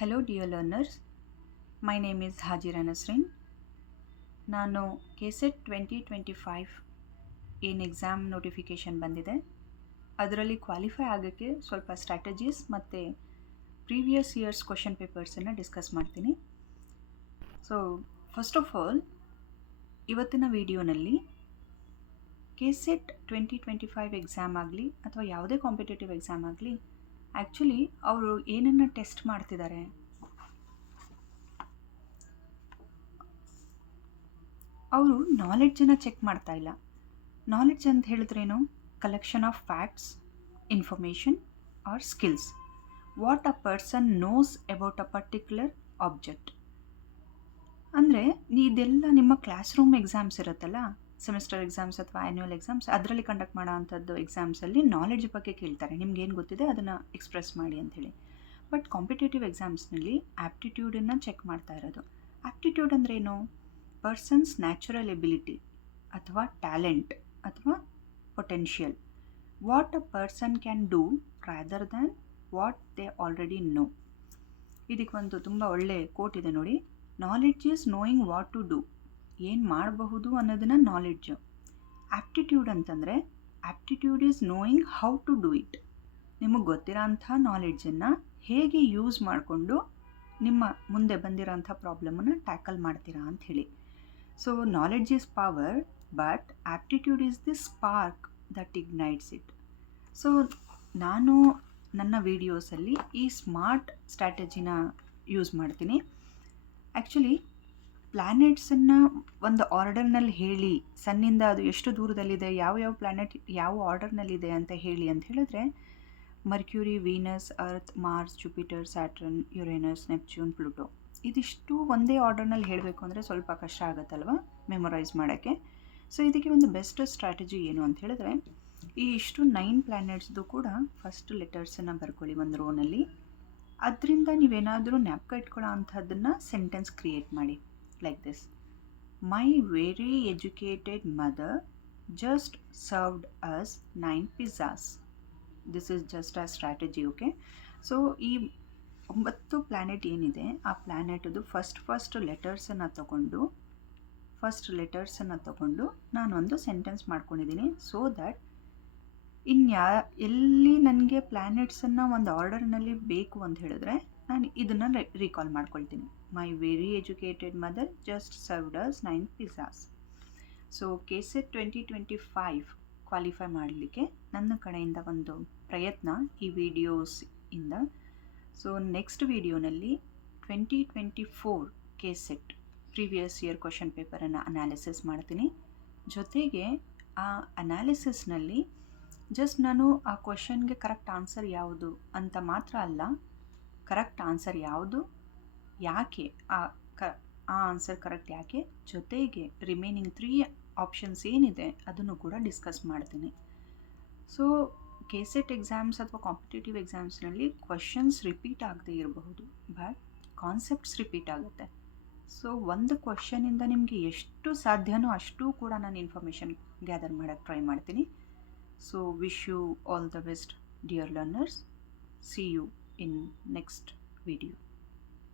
Hello dear learners, my name is Hajira Nasrin. ನಾನು KCET 2025 ಏನು exam notification ಬಂದಿದೆ ಅದರಲ್ಲಿ ಕ್ವಾಲಿಫೈ ಆಗೋಕ್ಕೆ ಸ್ವಲ್ಪ ಸ್ಟ್ರಾಟಜೀಸ್ ಮತ್ತು ಪ್ರೀವಿಯಸ್ ಇಯರ್ಸ್ ಕ್ವಶನ್ ಪೇಪರ್ಸನ್ನು ಡಿಸ್ಕಸ್ ಮಾಡ್ತೀನಿ. ಸೊ ಫಸ್ಟ್ ಆಫ್ ಆಲ್ ಇವತ್ತಿನ ವಿಡಿಯೋನಲ್ಲಿ KCET 2025 ಎಕ್ಸಾಮ್ ಆಗಲಿ ಅಥವಾ ಯಾವುದೇ ಕಾಂಪಿಟೇಟಿವ್ ಎಕ್ಸಾಮ್ ಆಗಲಿ ಆ್ಯಕ್ಚುಲಿ ಅವರು ಏನನ್ನು ಟೆಸ್ಟ್ ಮಾಡ್ತಿದ್ದಾರೆ, ಅವರು ನಾಲೆಡ್ಜನ್ನು ಚೆಕ್ ಮಾಡ್ತಾ ಇಲ್ಲ. ನಾಲೆಡ್ಜ್ ಅಂತ ಹೇಳಿದ್ರೇನು? Collection of facts, information or skills, what a person knows about a particular object. ಅಂದರೆ ಇದೆಲ್ಲ ನಿಮ್ಮ ಕ್ಲಾಸ್ ರೂಮ್ ಎಕ್ಸಾಮ್ಸ್ ಇರುತ್ತಲ್ಲ, ಸೆಮಿಸ್ಟರ್ ಎಕ್ಸಾಮ್ಸ್ ಅಥವಾ ಆ್ಯನ್ಯುವಲ್ ಎಕ್ಸಾಮ್ಸ್, ಅದರಲ್ಲಿ ಕಂಡಕ್ಟ್ ಮಾಡೋ ಅಂಥದ್ದು ಎಕ್ಸಾಮ್ಸಲ್ಲಿ ನಾಲೆಡ್ಜ್ ಬಗ್ಗೆ ಕೇಳ್ತಾರೆ. ನಿಮ್ಗೆ ಏನು ಗೊತ್ತಿದೆ ಅದನ್ನು ಎಕ್ಸ್ಪ್ರೆಸ್ ಮಾಡಿ ಅಂಥೇಳಿ. ಬಟ್ ಕಾಂಪಿಟೇಟಿವ್ ಎಕ್ಸಾಮ್ಸ್ನಲ್ಲಿ ಆ್ಯಪ್ಟಿಟ್ಯೂಡನ್ನು ಚೆಕ್ ಮಾಡ್ತಾ ಇರೋದು. ಆ್ಯಪ್ಟಿಟ್ಯೂಡ್ ಅಂದರೆ ಏನು? ಪರ್ಸನ್ಸ್ ನ್ಯಾಚುರಲ್ ಎಬಿಲಿಟಿ ಅಥವಾ ಟ್ಯಾಲೆಂಟ್ ಅಥವಾ potential, what a person can do rather than what they already know. ಇದಕ್ಕೆ ಒಂದು ತುಂಬ ಒಳ್ಳೆ ಕೋಟ್ ಇದೆ ನೋಡಿ, knowledge is knowing what to do. ಏನು ಮಾಡಬಹುದು ಅನ್ನೋದನ್ನು ನಾಲೆಡ್ಜು. ಆ್ಯಪ್ಟಿಟ್ಯೂಡ್ ಅಂತಂದರೆ aptitude is knowing how to do it. ನಿಮಗೆ ಗೊತ್ತಿರೋ ಅಂಥ ನಾಲೆಡ್ಜನ್ನು ಹೇಗೆ ಯೂಸ್ ಮಾಡಿಕೊಂಡು ನಿಮ್ಮ ಮುಂದೆ ಬಂದಿರೋಂಥ ಪ್ರಾಬ್ಲಮನ್ನು ಟ್ಯಾಕಲ್ ಮಾಡ್ತೀರಾ ಅಂಥೇಳಿ. So knowledge is power, but aptitude is the spark that ignites it. So ನಾನು ನನ್ನ ವೀಡಿಯೋಸಲ್ಲಿ ಈ ಸ್ಮಾರ್ಟ್ ಸ್ಟ್ರಾಟಜಿನ ಯೂಸ್ ಮಾಡ್ತೀನಿ. ಆ್ಯಕ್ಚುಲಿ ಪ್ಲ್ಯಾನೆಟ್ಸನ್ನು ಒಂದು ಆರ್ಡರ್ನಲ್ಲಿ ಹೇಳಿ, ಸನ್ನಿಂದ ಅದು ಎಷ್ಟು ದೂರದಲ್ಲಿದೆ, ಯಾವ ಪ್ಲ್ಯಾನೆಟ್ ಯಾವ ಆರ್ಡರ್ನಲ್ಲಿದೆ ಅಂತ ಹೇಳಿದ್ರೆ Mercury, Venus, Earth, Mars, Jupiter, Saturn, Uranus, Neptune, Pluto, ಇದಿಷ್ಟು ಒಂದೇ ಆರ್ಡರ್ನಲ್ಲಿ ಹೇಳಬೇಕು ಅಂದರೆ ಸ್ವಲ್ಪ ಕಷ್ಟ ಆಗುತ್ತಲ್ವ ಮೆಮೊರೈಸ್ ಮಾಡೋಕ್ಕೆ. ಸೊ ಇದಕ್ಕೆ ಒಂದು ಬೆಸ್ಟ್ ಸ್ಟ್ರಾಟಜಿ ಏನು ಅಂತ ಹೇಳಿದ್ರೆ, ಈ ಇಷ್ಟು 9 ಪ್ಲ್ಯಾನೆಟ್ಸ್ದು ಕೂಡ ಫಸ್ಟ್ ಲೆಟರ್ಸನ್ನು ಬರ್ಕೊಳ್ಳಿ ಒಂದು ರೋನಲ್ಲಿ. ಅದರಿಂದ ನೀವೇನಾದರೂ ಜ್ಞಾಪಕ ಇಟ್ಕೊಳ್ಳೋ ಅಂಥದ್ದನ್ನು ಸೆಂಟೆನ್ಸ್ ಕ್ರಿಯೇಟ್ ಮಾಡಿ. Like this: my very educated mother just served us 9 pizzas. This is just a strategy, okay? So ಈ 9 ಪ್ಲ್ಯಾನೆಟ್ ಏನಿದೆ ಆ ಪ್ಲ್ಯಾನೆಟದು ಫಸ್ಟ್ ಲೆಟರ್ಸನ್ನು ತಗೊಂಡು ನಾನೊಂದು ಸೆಂಟೆನ್ಸ್ ಮಾಡ್ಕೊಂಡಿದ್ದೀನಿ. ಸೊ ದ್ಯಾಟ್ ಎಲ್ಲಿ ನನಗೆ ಪ್ಲ್ಯಾನೆಟ್ಸನ್ನು ಒಂದು ಆರ್ಡರ್ನಲ್ಲಿ ಬೇಕು ಅಂತ ಹೇಳಿದ್ರೆ ನಾನು ಇದನ್ನು ರೀಕಾಲ್ ಮಾಡ್ಕೊಳ್ತೀನಿ. My very educated mother just served us 9 pizzas. So KCET 2025 qualify ಮಾಡಲಿಕ್ಕೆ ನನ್ನ ಕಡೆಯಿಂದ ಒಂದು ಪ್ರಯತ್ನ ಈ ವಿಡಿಯೋಸ್ ಇಂದ. ಸೊ ನೆಕ್ಸ್ಟ್ ವಿಡಿಯೋನಲ್ಲಿ 2024 KCET ಪ್ರೀವಿಯಸ್ ಇಯರ್ ಕ್ವಶನ್ ಪೇಪರನ್ನು ಅನಾಲಿಸಿಸ್ ಮಾಡ್ತೀನಿ. ಜೊತೆಗೆ ಆ ಅನಾಲಿಸಿಸ್ನಲ್ಲಿ ಜಸ್ಟ್ ನಾನು ಆ ಕ್ವಶನ್ಗೆ ಕರೆಕ್ಟ್ ಆನ್ಸರ್ ಯಾವುದು ಅಂತ ಮಾತ್ರ ಅಲ್ಲ, ಕರೆಕ್ಟ್ ಆನ್ಸರ್ ಯಾವುದು, ಯಾಕೆ ಆ ಆನ್ಸರ್ ಕರೆಕ್ಟ್ ಯಾಕೆ, ಜೊತೆಗೆ ರಿಮೈನಿಂಗ್ 3 ಆಪ್ಷನ್ಸ್ ಏನಿದೆ ಅದನ್ನು ಕೂಡ ಡಿಸ್ಕಸ್ ಮಾಡ್ತೀನಿ. ಸೊ KCET ಎಕ್ಸಾಮ್ಸ್ ಅಥವಾ ಕಾಂಪಿಟೇಟಿವ್ ಎಕ್ಸಾಮ್ಸ್ನಲ್ಲಿ ಕ್ವಶನ್ಸ್ ರಿಪೀಟ್ ಆಗದೇ ಇರಬಹುದು, ಬಟ್ ಕಾನ್ಸೆಪ್ಟ್ಸ್ ರಿಪೀಟ್ ಆಗುತ್ತೆ. ಸೊ ಒಂದು ಕ್ವಶನಿಂದ ನಿಮಗೆ ಎಷ್ಟು ಸಾಧ್ಯನೋ ಅಷ್ಟು ಕೂಡ ನಾನು ಇನ್ಫಾರ್ಮೇಷನ್ ಗ್ಯಾದರ್ ಮಾಡೋಕ್ಕೆ ಟ್ರೈ ಮಾಡ್ತೀನಿ. So wish you all the best dear learners. See you in next video.